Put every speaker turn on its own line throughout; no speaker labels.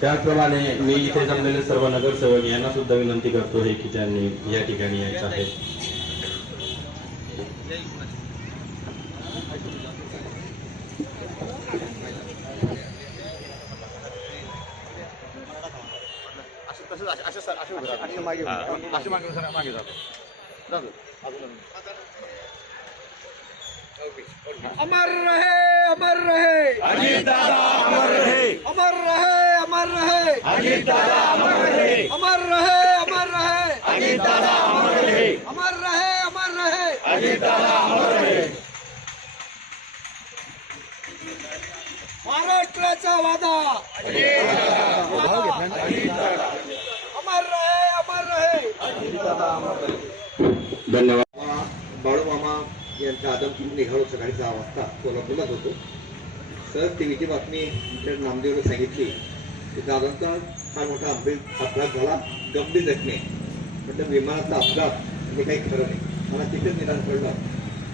त्याचप्रमाणे मी इथे जमलेले सर्व नगरसेवक यांना सुद्धा विनंती करतो आहे की त्यांनी या ठिकाणी यायचं आहे.
अमर रहे अमर रहे।
अजीत दादा! अमर रहे
अमर रहे अमर रहे।
अजीत दादा अमर रहे।
अमर रहे अमर रहे।
अजीत दादा अमर रहे।
अमर रहे अमर रहे।
अजीत दादा अमर रहे।
महाराष्ट्राचा वादा। अमर रहे अमर रहे।
धन्यवाद।
बाळूमामा यांच्या आदमकीने निघालो सकाळी सहा वाजता. कोल्हापूरलाच होतो. सर टीव्हीची बातमी आमच्या नामदेवने सांगितली. दादांचा फार मोठा अपघात अपघात झाला गंभीर जखमी. म्हटलं विमानाचा अपघात म्हणजे काही खरं नाही. मला तिथेच निदान पडलं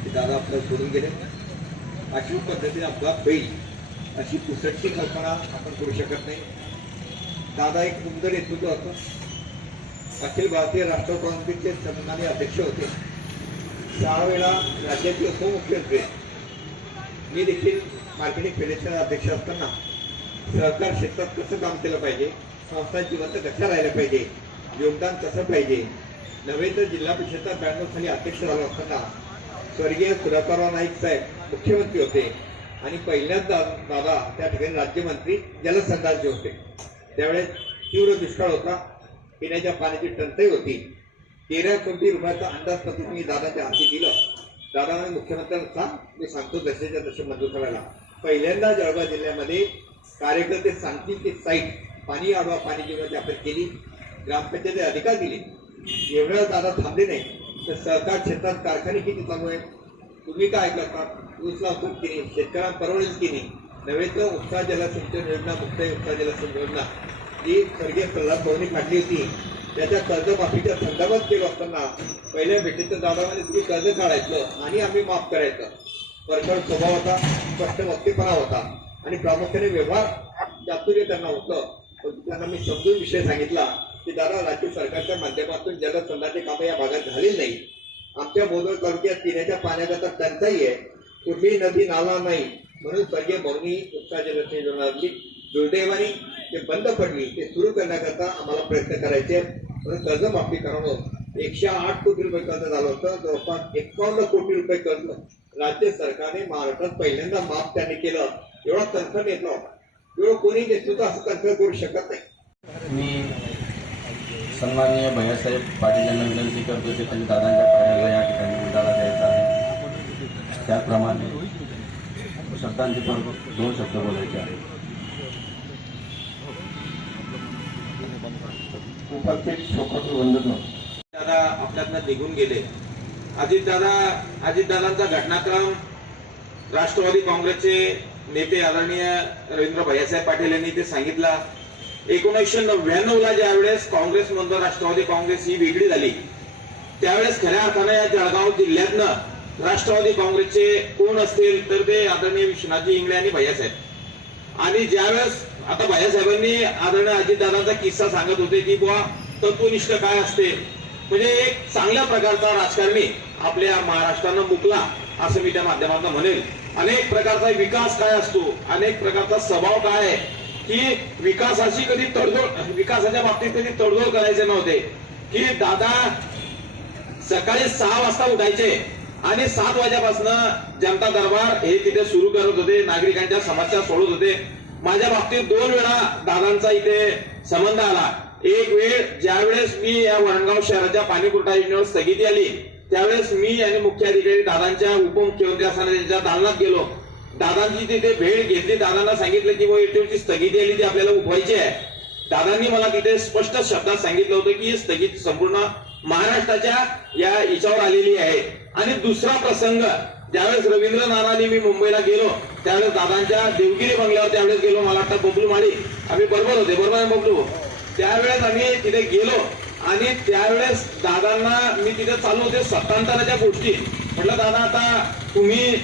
की दादा आपल्याला सोडून गेले. अशी पद्धतीने अपघात होईल अशी पुसटची कल्पना आपण करू शकत नाही. दादा एक सुंदर नेतृत्व होतं. अखिल भारतीय राष्ट्र काँग्रेसचे सन्मान्य अध्यक्ष होते. सहा वेळा राज्याचे उपमुख्यमंत्री. मी देखील मार्केटिंग फेडरेशन अध्यक्ष असताना सहकार क्षेत्रात कसं काम केलं पाहिजे? संस्था जिवंत कशा राहिल्या पाहिजे. योगदान कसं पाहिजे? नव्हे तर जिल्हा परिषदचा ब्याण्णव साली अध्यक्ष झाला असताना स्वर्गीय सुधाकरराव नाईक साहेब मुख्यमंत्री होते. आणि पहिल्यांदा दादा त्या ठिकाणी राज्यमंत्री जलसंधारचे होते. त्यावेळेस तीव्र दुष्काळ होता. पिण्याच्या पाण्याची टंचाई होती. तेरा कोटी रुपयाचा अंदाजपत्रक मी दादाच्या हाती दिलं. दादाने मुख्यमंत्र्यांना मी सांगतो दशेच्या दशे मंजूर करायला. पहिल्यांदा जळगाव जिल्ह्यामध्ये कार्यकर्ते सांगतील ते साईट पाणी आडवा पाणी जीवनाची आपण केली ग्रामपंचायती अधिकार दिली. एवढ्या दादा थांबले नाही तर सहकार क्षेत्रात कारखाने किती चालू आहेत? तुम्ही काय करता ऊस लावतात की नाही शेतकऱ्यांना परवडेल की नाही? नव्हे तर उपसा जलसिंचन योजना मुक्त उपसा जलसिंचन योजना जी स्वर्गीय प्रल्हाद भाऊनी काढली होती. त्याच्या कर्जमाफीच्या संदर्भात केलं असताना पहिल्या भेटीचं दादामध्ये तुम्ही कर्ज काढायचं आणि आम्ही माफ करायचं. परखड स्वभाव होता स्पष्ट वक्तेपणा होता. आणि प्रामुख्याने व्यवहार चातुर्य त्यांना होतं. त्यांना मी समजून विषय सांगितला की दादा राज्य सरकारच्या माध्यमातून जलसंधाचे कामं या भागात झालेली नाही आमच्या बोदर तालुक्यात पिण्याच्या पाण्याचा तर टंचाई आहे. कुठलीही नदी नाला नाही. म्हणून स्वर्गीय भवनी उपसा जलसिंचन योजनातली दुर्दैवाने जे बंद पडली ते सुरू करण्याकरता आम्हाला प्रयत्न करायचे म्हणून कर्जमाफी करावं. एकशे आठ कोटी रुपये कर्ज झालं होतं. जवळपास एकावन्न कोटी रुपये कर्ज राज्य सरकारने महाराष्ट्रात पहिल्यांदा माफ त्यांनी केलं. एवढा कणखर नेता होता. एवढं कोणी नेतृत्व असं कणखर करू शकत नाही.
मी सन्माननीय भैयासाहेब पाटील यांना विनंती करतो की त्यांनी दादांच्या पायाला या ठिकाणी उजाळा द्यायचा आहे. त्याचप्रमाणे शब्दांचे पण दोन शब्द बोलायचे आहेत. उपस्थित
दादा आपल्यातनं निघून गेले. अजितदादा अजितदादांचा घटनाक्रम राष्ट्रवादी काँग्रेसचे नेते आदरणीय रवींद्र भैयासाहेब पाटील यांनी ते सांगितला. एकोणीसशे नव्याण्णव ला ज्या वेळेस काँग्रेस म्हणून राष्ट्रवादी काँग्रेस ही वेगळी झाली त्यावेळेस खऱ्या अर्थानं या जळगाव जिल्ह्यातनं राष्ट्रवादी काँग्रेसचे कोण असतील तर ते आदरणीय विश्वनाथजी इंगळे आणि भैयासाहेब. आणि ज्यावेळेस आता भैयासाहेबांनी आदरणीय अजितदादांचा किस्सा सांगत होते की बुवा तत्वनिष्ठ काय असते? म्हणजे एक चांगल्या प्रकारचा राजकारणी आपल्या महाराष्ट्रानं मुकला असं मी त्या माध्यमातून म्हणेल. अनेक प्रकारचा विकास काय असतो? अनेक प्रकारचा स्वभाव काय आहे? की विकासाची कधी तडजोड विकासाच्या बाबतीत कधी तडजोड करायचे नव्हते. की दादा सकाळी सहा वाजता उठायचे आणि सात वाजेपासून जनता दरबार हे तिथे सुरू करत होते नागरिकांच्या समस्या सोडत होते. माझ्या बाबतीत दोन वेळा दादांचा इथे संबंध आला. एक वेळ ज्यावेळेस मी या वरणगाव शहराच्या पाणीपुरवठा योजनेवर स्थगिती आली त्यावेळेस मी आणि मुख्याधिकारी दादांच्या उपमुख्यमंत्री असताना त्यांच्या दालनात गेलो दादांची तिथे भेट घेतली दादांना सांगितलं की एटीएमची स्थगिती आली ती आपल्याला उठवायची आहे. दादांनी मला तिथे स्पष्ट शब्दात सांगितलं होतं की ही स्थगिती संपूर्ण महाराष्ट्राच्या या हिच्यावर आलेली आहे. आणि दुसरा प्रसंग ज्यावेळेस रवींद्र नानांनी मी मुंबईला गेलो त्यावेळेस दादांच्या देवगिरी बंगल्यावर त्यावेळेस गेलो मला वाटतं बबलू माळी. आम्ही बरोबर होते बरोबर आहे बबलू? त्यावेळेस आम्ही तिथे गेलो आणि त्यावेळेस दादांना मी तिथे चालू होते सत्तांतराच्या गोष्टी. म्हटलं दादा आता तुम्ही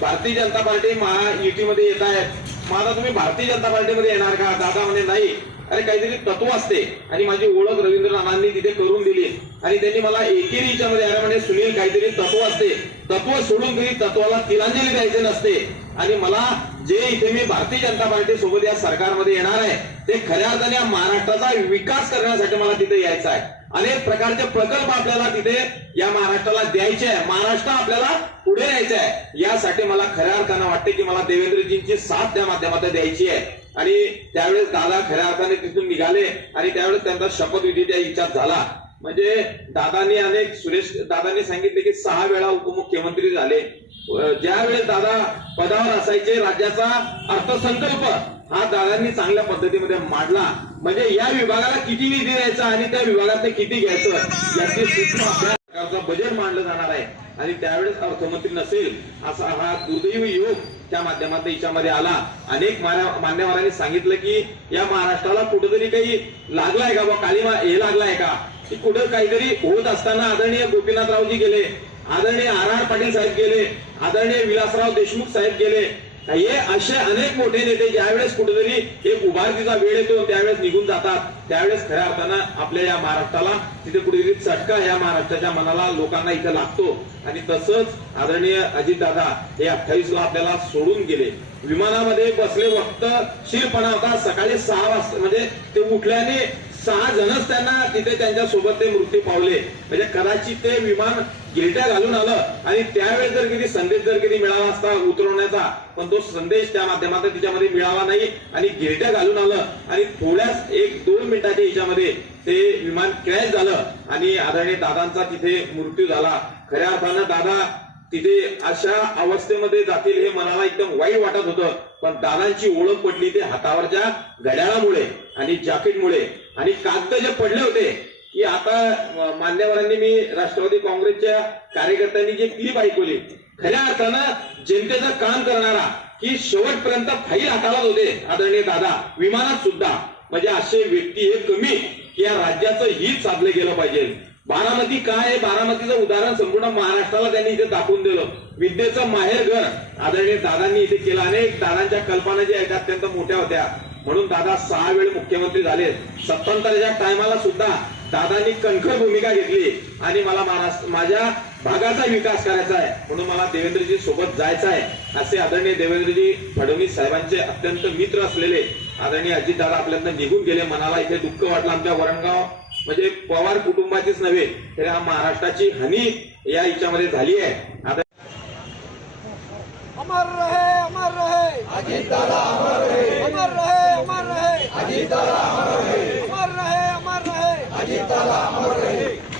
भारतीय जनता पार्टी महायुतीमध्ये येत आहेत. मग आता तुम्ही भारतीय जनता पार्टीमध्ये येणार का? दादा म्हणे नाही. अरे काहीतरी तत्व असते. आणि माझी ओळख रवींद्र नानांनी तिथे करून दिली. आणि त्यांनी मला एकेरी याच्यामध्ये अरे म्हणे सुनील काहीतरी तत्व असते. तत्व सोडून कधी तत्वाला तिलांजली द्यायचे नसते. आणि मला जे इथे मी भारतीय जनता पार्टी सोबत या सरकारमध्ये येणार आहे ते खऱ्या अर्थाने या महाराष्ट्राचा विकास करण्यासाठी मला तिथे यायचं आहे. अनेक प्रकारचे प्रकल्प आपल्याला तिथे या महाराष्ट्राला द्यायचे आहे. महाराष्ट्र आपल्याला पुढे न्यायचं आहे. यासाठी मला खऱ्या अर्थानं वाटते की मला देवेंद्रजींची साथ त्या माध्यमातून द्यायची आहे. आणि त्यावेळेस दादा खऱ्या अर्थाने तिथून निघाले आणि त्यावेळेस त्यांचा शपथविधी त्या इच्छा झाला. म्हणजे दादांनी अनेक सुरेश दादांनी सांगितले की सहा वेळा उपमुख्यमंत्री झाले. ज्यावेळेस दादा पदावर असायचे राज्याचा अर्थसंकल्प हा दादांनी चांगल्या पद्धतीमध्ये मांडला. म्हणजे या विभागाला किती निधी द्यायचा आणि त्या विभागात किती घ्यायचं याची सूक्ष्म सरकारचा बजेट मांडलं जाणार आहे. आणि त्यावेळेस अर्थमंत्री नसेल असा हा दुर्दैव योग त्या माध्यमात याच्यामध्ये आला. अनेक मान्यवरांनी सांगितलं की या महाराष्ट्राला कुठेतरी काही लागलाय का बा काळीमा हे लागलाय का? की कुठं काहीतरी होत असताना आदरणीय गोपीनाथरावजी गेले. आदरणीय आर आर पाटील साहेब गेले आदरणीय विलासराव देशमुख साहेब गेले. हे असे अनेक मोठे नेते ज्यावेळेस कुठेतरी एक उभारतीचा वेळ येतो त्यावेळेस निघून जातात. त्यावेळेस खऱ्या अर्थानं आपल्या या महाराष्ट्राला तिथे कुठेतरी चटका या महाराष्ट्राच्या मनाला लोकांना इथं लागतो. आणि तसंच आदरणीय अजितदादा हे अठ्ठावीस ला आपल्याला सोडून गेले. विमानामध्ये बसले वक्त शिरपणा होता. सकाळी सहा वाजता म्हणजे ते उठल्याने सहा जणच त्यांना तिथे त्यांच्यासोबत ते मृत्यू पावले. म्हणजे कदाचित ते विमान गिरट्या घालून आलं. आणि त्यावेळेस जर किती संदेश जर किती मिळाला असता उतरवण्याचा पण तो संदेश त्या माध्यमातून तिच्यामध्ये मिळाला नाही आणि गिरट्या घालून आलं. आणि थोड्याच एक दोन मिनिटाच्या याच्यामध्ये ते विमान क्रॅश झालं आणि आदरणीय दादांचा तिथे मृत्यू झाला. खऱ्या अर्थानं दादा तिथे अशा अवस्थेमध्ये जातील हे मनाला एकदम वाईट वाटत होतं. पण दादांची ओळख पडली ते हातावरच्या घड्याळामुळे आणि जॅकेटमुळे. आणि कागद जे पडले होते की आता मान्यवरांनी मी राष्ट्रवादी काँग्रेसच्या कार्यकर्त्यांनी जे क्लिप ऐकवली खऱ्या अर्थानं जनतेचं काम करणारा की शेवटपर्यंत फाईल हाताळत होते आदरणीय दादा विमानात सुद्धा. म्हणजे असे व्यक्ती हे कमी की या राज्याचं हित साधलं गेलं पाहिजे. बारामती काय आहे? बारामतीचं उदाहरण संपूर्ण महाराष्ट्राला त्यांनी इथे दाखवून दिलं. विद्येचं माहेर घर आदरणीय दादांनी इथे केलं. अनेक दादांच्या कल्पना ज्या आहेत अत्यंत मोठ्या होत्या. म्हणून दादा सहा वेळ मुख्यमंत्री झाले. सत्तांतरच्या टायमाला सुद्धा दादांनी कणखर भूमिका घेतली आणि मला महाराष्ट्र माझ्या भागाचा विकास करायचा आहे म्हणून मला देवेंद्रजी सोबत जायचं आहे असे आदरणीय देवेंद्रजी फडणवीस साहेबांचे अत्यंत मित्र असलेले आदरणीय अजितदादा आपल्यातनं निघून गेले मनाला इथे दुःख वाटलं. आमच्या वरणगाव म्हणजे पवार कुटुंबाचीच नव्हे तर हा महाराष्ट्राची हानी या याच्यामध्ये झाली आहे. आता
अमर रहे अमर रहे. अजीत दादा अमर रहे. अमर रहे अमर रहे. अजीत दादा la muerte.